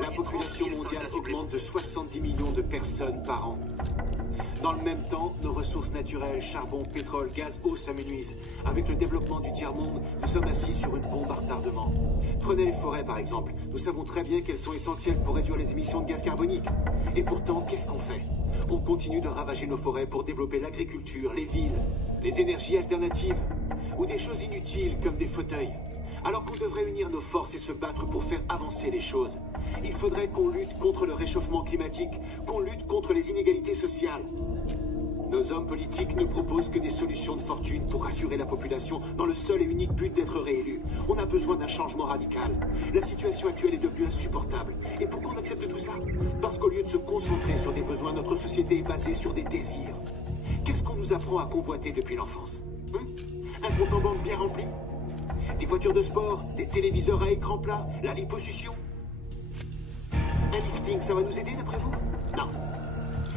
La population mondiale augmente de 70 millions de personnes par an. Dans le même temps, nos ressources naturelles, charbon, pétrole, gaz, eau s'amenuisent. Avec le développement du tiers-monde, nous sommes assis sur une bombe à retardement. Prenez les forêts, par exemple. Nous savons très bien qu'elles sont essentielles pour réduire les émissions de gaz carbonique. Et pourtant, qu'est-ce qu'on fait? On continue de ravager nos forêts pour développer l'agriculture, les villes, les énergies alternatives, ou des choses inutiles comme des fauteuils. Alors qu'on devrait unir nos forces et se battre pour faire avancer les choses. Il faudrait qu'on lutte contre le réchauffement climatique, qu'on lutte contre les inégalités sociales. Nos hommes politiques ne proposent que des solutions de fortune pour rassurer la population dans le seul et unique but d'être réélus. On a besoin d'un changement radical. La situation actuelle est devenue insupportable. Et pourquoi on accepte tout ça? Parce qu'au lieu de se concentrer sur des besoins, notre société est basée sur des désirs. Qu'est-ce qu'on nous apprend à convoiter depuis l'enfance? Un compte en banque bien rempli? Des voitures de sport, des téléviseurs à écran plat, la liposuction? Un lifting, ça va nous aider d'après vous? Non.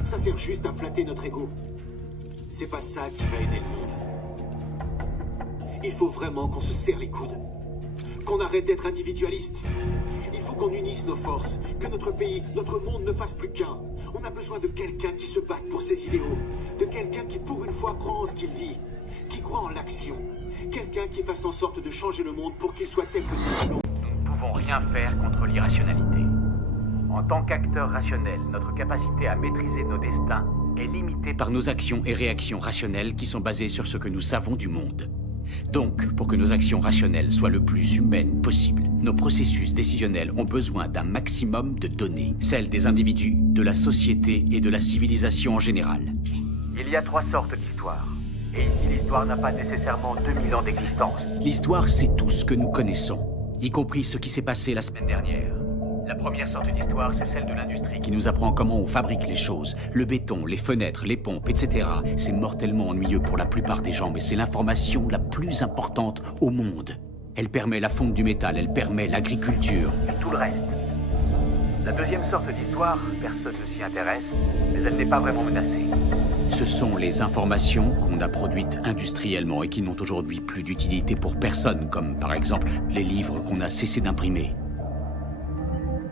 Ça sert juste à flatter notre ego. C'est pas ça qui va aider le monde. Il faut vraiment qu'on se serre les coudes. Qu'on arrête d'être individualiste. Il faut qu'on unisse nos forces. Que notre pays, notre monde ne fasse plus qu'un. On a besoin de quelqu'un qui se batte pour ses idéaux. De quelqu'un qui pour une fois croit en ce qu'il dit. Qui croit en l'action. Quelqu'un qui fasse en sorte de changer le monde pour qu'il soit tel que nous voulons. Nous ne pouvons rien faire contre l'irrationalité. En tant qu'acteurs rationnels, notre capacité à maîtriser nos destins est limitée par nos actions et réactions rationnelles qui sont basées sur ce que nous savons du monde. Donc, pour que nos actions rationnelles soient le plus humaines possible, nos processus décisionnels ont besoin d'un maximum de données, celles des individus, de la société et de la civilisation en général. Il y a 3 sortes d'histoires. Et ici, l'histoire n'a pas nécessairement 2000 ans d'existence. L'histoire, c'est tout ce que nous connaissons, y compris ce qui s'est passé la semaine dernière. La première sorte d'histoire, c'est celle de l'industrie qui nous apprend comment on fabrique les choses. Le béton, les fenêtres, les pompes, etc. C'est mortellement ennuyeux pour la plupart des gens, mais c'est l'information la plus importante au monde. Elle permet la fonte du métal, elle permet l'agriculture. Et tout le reste. La deuxième sorte d'histoire, personne ne s'y intéresse, mais elle n'est pas vraiment menacée. Ce sont les informations qu'on a produites industriellement et qui n'ont aujourd'hui plus d'utilité pour personne, comme par exemple les livres qu'on a cessé d'imprimer.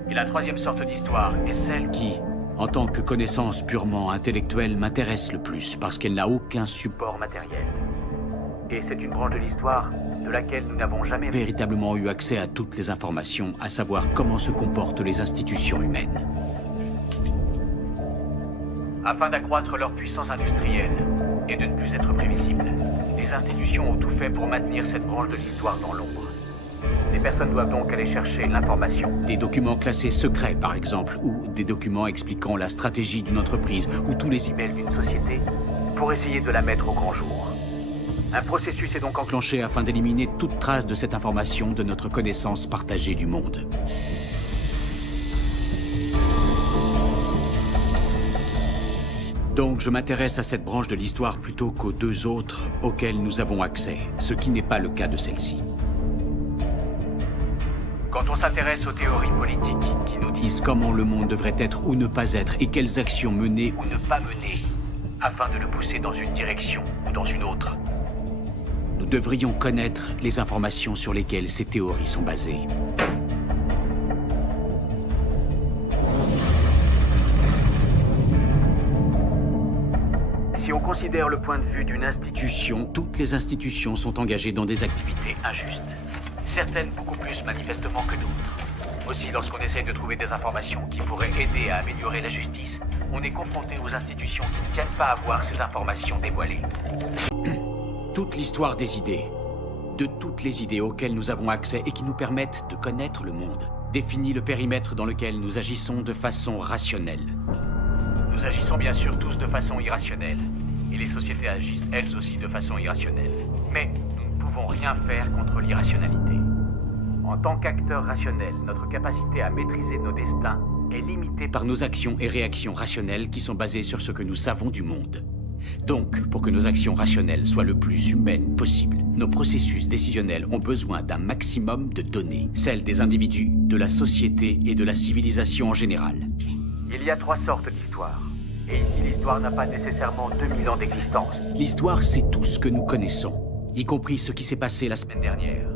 Et la troisième sorte d'histoire est celle qui, en tant que connaissance purement intellectuelle, m'intéresse le plus parce qu'elle n'a aucun support matériel. Et c'est une branche de l'histoire de laquelle nous n'avons jamais véritablement eu accès à toutes les informations, à savoir comment se comportent les institutions humaines. Afin d'accroître leur puissance industrielle et de ne plus être prévisibles, les institutions ont tout fait pour maintenir cette branche de l'histoire dans l'ombre. Les personnes doivent donc aller chercher l'information. Des documents classés secrets, par exemple, ou des documents expliquant la stratégie d'une entreprise, ou tous les emails d'une société, pour essayer de la mettre au grand jour. Un processus est donc enclenché afin d'éliminer toute trace de cette information de notre connaissance partagée du monde. Donc je m'intéresse à cette branche de l'histoire plutôt qu'aux 2 autres auxquelles nous avons accès, ce qui n'est pas le cas de celle-ci. Quand on s'intéresse aux théories politiques qui nous disent comment le monde devrait être ou ne pas être et quelles actions mener ou ne pas mener afin de le pousser dans une direction ou dans une autre, nous devrions connaître les informations sur lesquelles ces théories sont basées. Si on considère le point de vue d'une institution, toutes les institutions sont engagées dans des activités injustes. Certaines beaucoup plus manifestement que d'autres. Aussi, lorsqu'on essaye de trouver des informations qui pourraient aider à améliorer la justice, on est confronté aux institutions qui ne tiennent pas à voir ces informations dévoilées. Toute l'histoire des idées, de toutes les idées auxquelles nous avons accès et qui nous permettent de connaître le monde, définit le périmètre dans lequel nous agissons de façon rationnelle. Nous agissons bien sûr tous de façon irrationnelle, et les sociétés agissent elles aussi de façon irrationnelle. Mais nous ne pouvons rien faire contre l'irrationalité. En tant qu'acteurs rationnels, notre capacité à maîtriser nos destins est limitée par nos actions et réactions rationnelles qui sont basées sur ce que nous savons du monde. Donc, pour que nos actions rationnelles soient le plus humaines possible, nos processus décisionnels ont besoin d'un maximum de données, celles des individus, de la société et de la civilisation en général. Il y a 3 sortes d'histoires. Et ici, l'histoire n'a pas nécessairement 2000 ans d'existence. L'histoire, c'est tout ce que nous connaissons, y compris ce qui s'est passé la semaine dernière.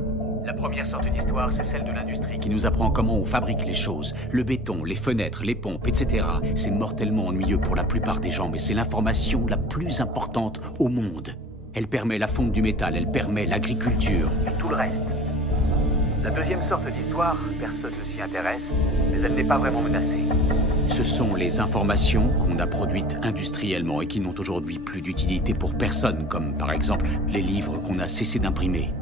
La première sorte d'histoire, c'est celle de l'industrie qui nous apprend comment on fabrique les choses. Le béton, les fenêtres, les pompes, etc. C'est mortellement ennuyeux pour la plupart des gens, mais c'est l'information la plus importante au monde. Elle permet la fonte du métal, elle permet l'agriculture. Et tout le reste. La deuxième sorte d'histoire, personne ne s'y intéresse, mais elle n'est pas vraiment menacée. Ce sont les informations qu'on a produites industriellement et qui n'ont aujourd'hui plus d'utilité pour personne, comme par exemple les livres qu'on a cessé d'imprimer.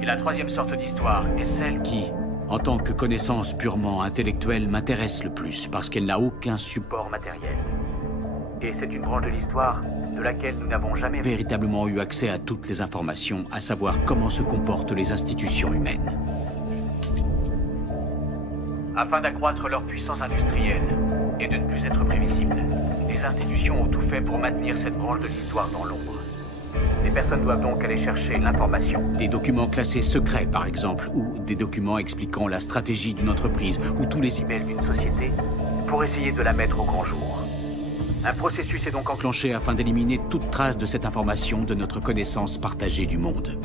Et la troisième sorte d'histoire est celle qui, en tant que connaissance purement intellectuelle, m'intéresse le plus, parce qu'elle n'a aucun support matériel. Et c'est une branche de l'histoire de laquelle nous n'avons jamais véritablement eu accès à toutes les informations, à savoir comment se comportent les institutions humaines. Afin d'accroître leur puissance industrielle et de ne plus être prévisibles, les institutions ont tout fait pour maintenir cette branche de l'histoire dans l'ombre. Les personnes doivent donc aller chercher l'information. Des documents classés secrets, par exemple, ou des documents expliquant la stratégie d'une entreprise, ou tous les emails d'une société, pour essayer de la mettre au grand jour. Un processus est donc enclenché afin d'éliminer toute trace de cette information de notre connaissance partagée du monde.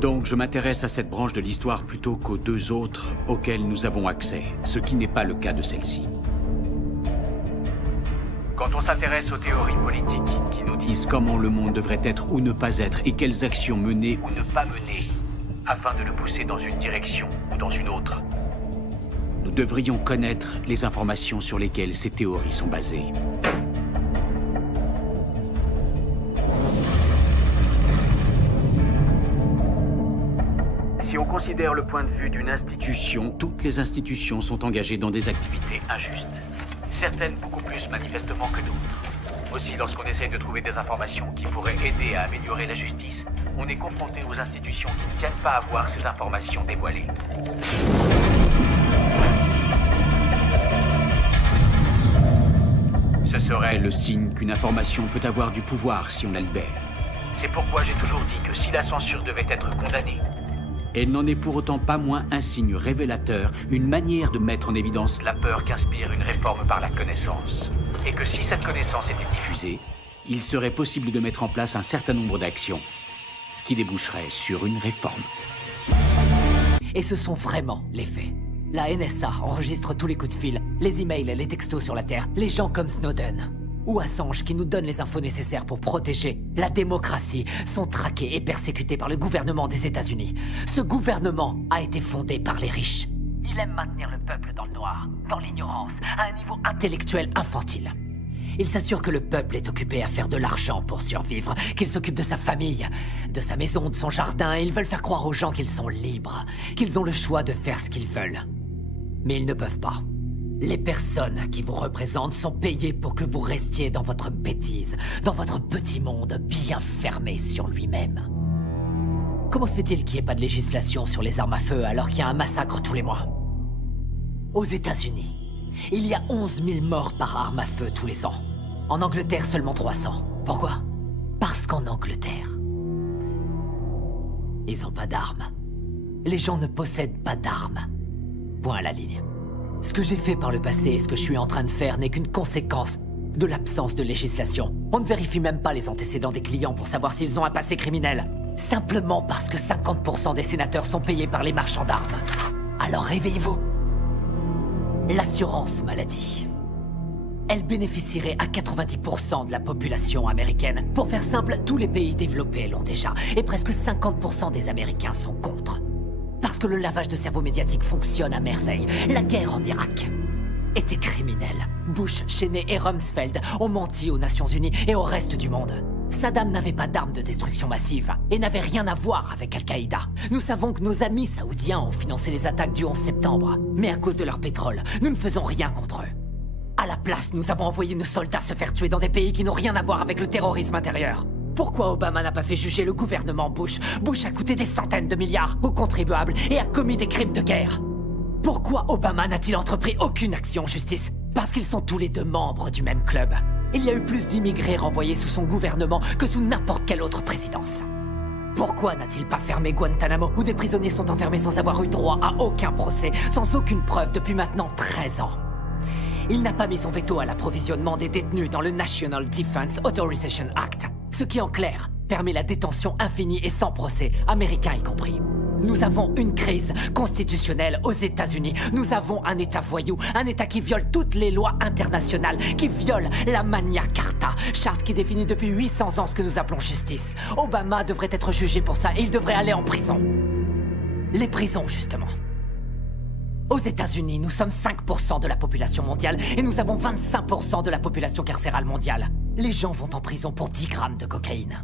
Donc je m'intéresse à cette branche de l'histoire plutôt qu'aux deux autres auxquelles nous avons accès, ce qui n'est pas le cas de celle-ci. Quand on s'intéresse aux théories politiques qui nous disent comment le monde devrait être ou ne pas être et quelles actions mener ou ne pas mener afin de le pousser dans une direction ou dans une autre, nous devrions connaître les informations sur lesquelles ces théories sont basées. Si on considère le point de vue d'une institution, toutes les institutions sont engagées dans des activités injustes. Certaines beaucoup plus manifestement que d'autres. Aussi, lorsqu'on essaie de trouver des informations qui pourraient aider à améliorer la justice, on est confronté aux institutions qui ne tiennent pas à voir ces informations dévoilées. Ce serait le signe qu'une information peut avoir du pouvoir si on la libère. C'est pourquoi j'ai toujours dit que si la censure devait être condamnée, elle n'en est pour autant pas moins un signe révélateur, une manière de mettre en évidence la peur qu'inspire une réforme par la connaissance. Et que si cette connaissance était diffusée, il serait possible de mettre en place un certain nombre d'actions qui déboucheraient sur une réforme. Et ce sont vraiment les faits. La NSA enregistre tous les coups de fil, les emails, les textos sur la Terre, les gens comme Snowden ou Assange qui nous donnent les infos nécessaires pour protéger la démocratie sont traqués et persécutés par le gouvernement des États-Unis. Ce gouvernement a été fondé par les riches. Il aime maintenir le peuple dans le noir, dans l'ignorance, à un niveau intellectuel infantile. Il s'assure que le peuple est occupé à faire de l'argent pour survivre, qu'il s'occupe de sa famille, de sa maison, de son jardin, et ils veulent faire croire aux gens qu'ils sont libres, qu'ils ont le choix de faire ce qu'ils veulent. Mais ils ne peuvent pas. Les personnes qui vous représentent sont payées pour que vous restiez dans votre bêtise, dans votre petit monde bien fermé sur lui-même. Comment se fait-il qu'il n'y ait pas de législation sur les armes à feu alors qu'il y a un massacre tous les mois? Aux États-Unis, il y a 11 000 morts par arme à feu tous les ans. En Angleterre, seulement 300. Pourquoi? Parce qu'en Angleterre, ils n'ont pas d'armes. Les gens ne possèdent pas d'armes. Point à la ligne. Ce que j'ai fait par le passé et ce que je suis en train de faire n'est qu'une conséquence de l'absence de législation. On ne vérifie même pas les antécédents des clients pour savoir s'ils ont un passé criminel. Simplement parce que 50% des sénateurs sont payés par les marchands d'armes. Alors réveillez-vous. L'assurance maladie. Elle bénéficierait à 90% de la population américaine. Pour faire simple, tous les pays développés l'ont déjà. Et presque 50% des Américains sont contre. Parce que le lavage de cerveau médiatique fonctionne à merveille. La guerre en Irak était criminelle. Bush, Cheney et Rumsfeld ont menti aux Nations Unies et au reste du monde. Saddam n'avait pas d'armes de destruction massive et n'avait rien à voir avec Al-Qaïda. Nous savons que nos amis saoudiens ont financé les attaques du 11 septembre. Mais à cause de leur pétrole, nous ne faisons rien contre eux. À la place, nous avons envoyé nos soldats se faire tuer dans des pays qui n'ont rien à voir avec le terrorisme intérieur. Pourquoi Obama n'a pas fait juger le gouvernement Bush? Bush a coûté des centaines de milliards aux contribuables et a commis des crimes de guerre. Pourquoi Obama n'a-t-il entrepris aucune action en justice? Parce qu'ils sont tous les deux membres du même club. Il y a eu plus d'immigrés renvoyés sous son gouvernement que sous n'importe quelle autre présidence. Pourquoi n'a-t-il pas fermé Guantanamo, où des prisonniers sont enfermés sans avoir eu droit à aucun procès, sans aucune preuve depuis maintenant 13 ans? Il n'a pas mis son veto à l'approvisionnement des détenus dans le National Defense Authorization Act, ce qui en clair permet la détention infinie et sans procès, américains y compris. Nous avons une crise constitutionnelle aux États-Unis. Nous avons un État voyou, un État qui viole toutes les lois internationales, qui viole la Magna Carta, charte qui définit depuis 800 ans ce que nous appelons justice. Obama devrait être jugé pour ça et il devrait aller en prison. Les prisons, justement. Aux États-Unis, nous sommes 5% de la population mondiale et nous avons 25% de la population carcérale mondiale. Les gens vont en prison pour 10 grammes de cocaïne.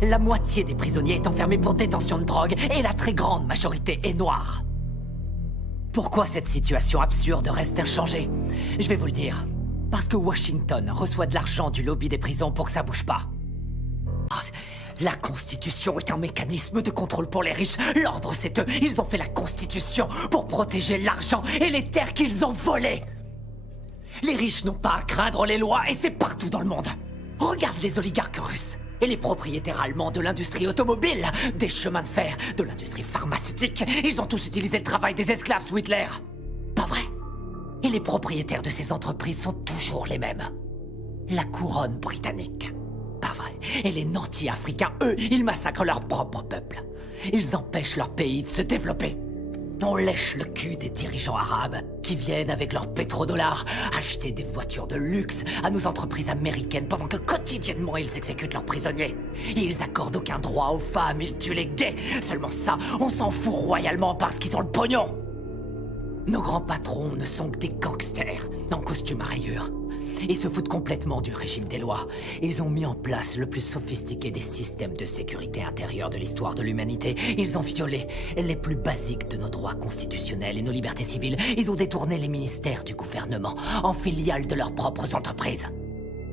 La moitié des prisonniers est enfermée pour détention de drogue et la très grande majorité est noire. Pourquoi cette situation absurde reste inchangée? Je vais vous le dire. Parce que Washington reçoit de l'argent du lobby des prisons pour que ça bouge pas. La Constitution est un mécanisme de contrôle pour les riches. L'ordre, c'est eux. Ils ont fait la Constitution pour protéger l'argent et les terres qu'ils ont volées. Les riches n'ont pas à craindre les lois et c'est partout dans le monde. Regarde les oligarques russes. Et les propriétaires allemands de l'industrie automobile, des chemins de fer, de l'industrie pharmaceutique, ils ont tous utilisé le travail des esclaves sous Hitler. Pas vrai? Et les propriétaires de ces entreprises sont toujours les mêmes. La couronne britannique. Pas vrai. Et les nantis africains, eux, ils massacrent leur propre peuple. Ils empêchent leur pays de se développer. On lèche le cul des dirigeants arabes qui viennent avec leurs pétrodollars acheter des voitures de luxe à nos entreprises américaines pendant que quotidiennement ils exécutent leurs prisonniers. Ils accordent aucun droit aux femmes, ils tuent les gays. Seulement ça, on s'en fout royalement parce qu'ils ont le pognon. Nos grands patrons ne sont que des gangsters en costume à rayures. Ils se foutent complètement du régime des lois. Ils ont mis en place le plus sophistiqué des systèmes de sécurité intérieure de l'histoire de l'humanité. Ils ont violé les plus basiques de nos droits constitutionnels et nos libertés civiles. Ils ont détourné les ministères du gouvernement en filiales de leurs propres entreprises.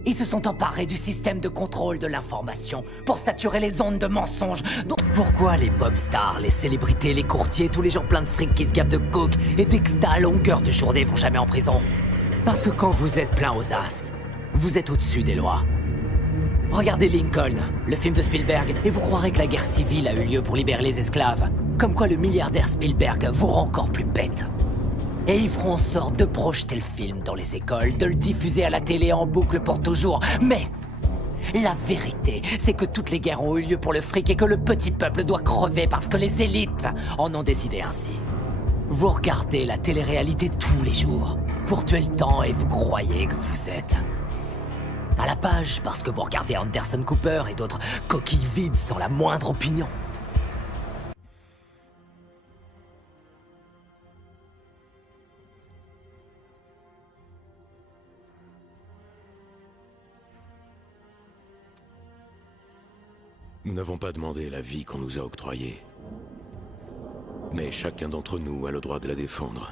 Ils se sont emparés du système de contrôle de l'information pour saturer les ondes de mensonges. Donc pourquoi les pop stars, les célébrités, les courtiers, tous les gens pleins de fric qui se gavent de coke et d'exta à longueur de journée vont jamais en prison? Parce que quand vous êtes plein aux as, vous êtes au-dessus des lois. Regardez Lincoln, le film de Spielberg, et vous croirez que la guerre civile a eu lieu pour libérer les esclaves. Comme quoi le milliardaire Spielberg vous rend encore plus bête. Et ils feront en sorte de projeter le film dans les écoles, de le diffuser à la télé en boucle pour toujours. Mais la vérité, c'est que toutes les guerres ont eu lieu pour le fric et que le petit peuple doit crever parce que les élites en ont décidé ainsi. Vous regardez la télé-réalité tous les jours pour tuer le temps et vous croyez que vous êtes à la page parce que vous regardez Anderson Cooper et d'autres coquilles vides sans la moindre opinion. Nous n'avons pas demandé la vie qu'on nous a octroyée. Mais chacun d'entre nous a le droit de la défendre.